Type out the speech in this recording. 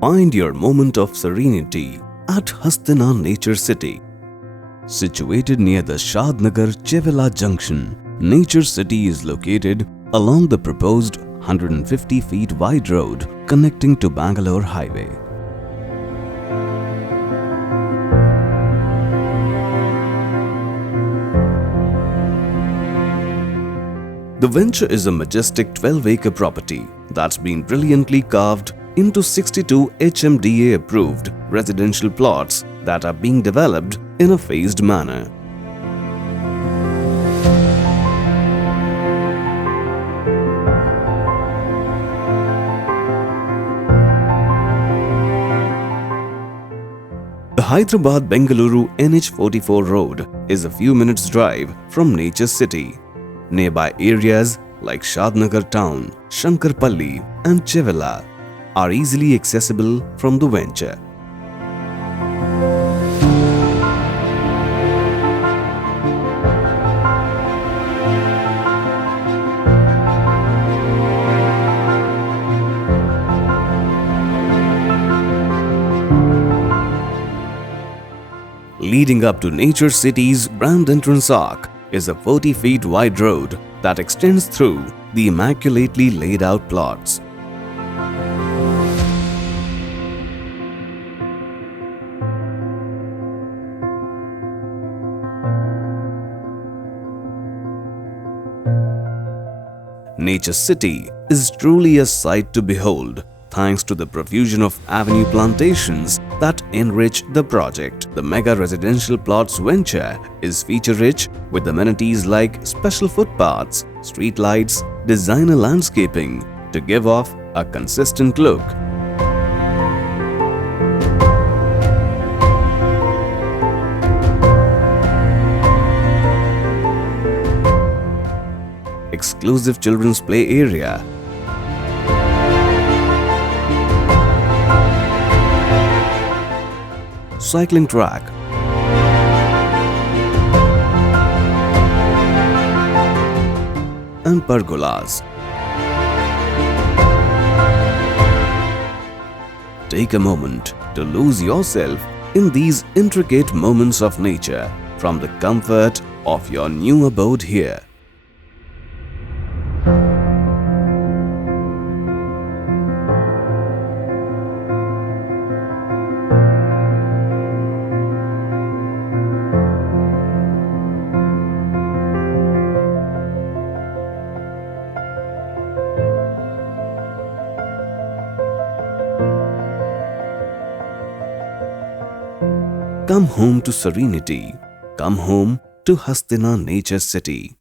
Find your moment of serenity at Hastina Nature City. Situated near the Shadnagar Chevella junction, Nature City is located along the proposed 150 feet wide road connecting to Bangalore Highway. The venture is a majestic 12-acre property that's been brilliantly carved into 62 HMDA approved residential plots that are being developed in a phased manner. The Hyderabad Bengaluru NH44 road is a few minutes drive from Nature City. Nearby areas like Shadnagar town, Shankarpalli and Chevella are easily accessible from the venture. Leading up to Nature City's grand entrance arc is a 40 feet wide road that extends through the immaculately laid out plots. Nature City is truly a sight to behold, thanks to the profusion of avenue plantations that enrich the project. The mega residential plots venture is feature-rich with amenities like special footpaths, street lights, designer landscaping to give off a consistent look. Exclusive children's play area, cycling track, and pergolas. Take a moment to lose yourself in these intricate moments of nature from the comfort of your new abode here. Come home to serenity. Come home to Hastina Nature City.